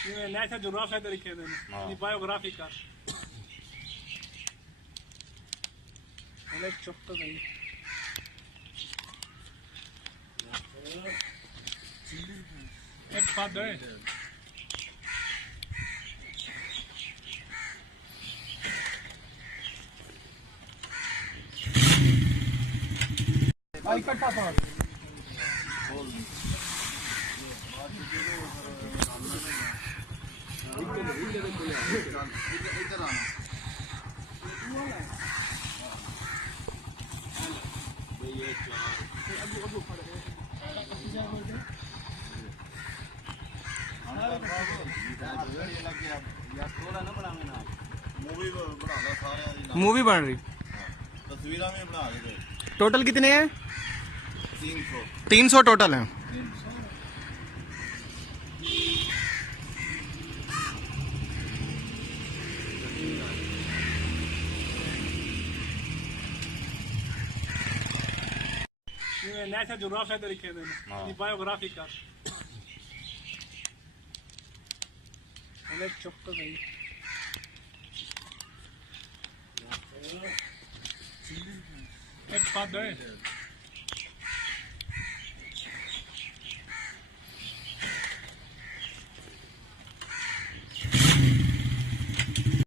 national geography ਦੇ ਲਿਖੇ ਨੇ ਦੀ ਬਾਇਓਗ੍ਰਾਫੀ ਕਰ ਇਹਨੇ ਚੁੱਪ ਨਹੀਂ ਇੱਕ ਫਾਦ ਹੈ ਭਾਈ ਕੱਟਾ ਪਾ इधर आना ये मूवी बन रही तस्वीर में बना रहे टोटल कितने हैं 300 300 टोटल हैं ਨੈਸ਼ਨਲ ਜੀਓਗ੍ਰਾਫੀ ਦੇ ਲਿਖੇ ਨੇ ਦੀ ਬਾਇਓਗ੍ਰਾਫੀ ਕਰ ਇਹਨੇ ਚੁੱਪ ਨਹੀਂ ਇੱਕ ਫਾਦ ਹੈ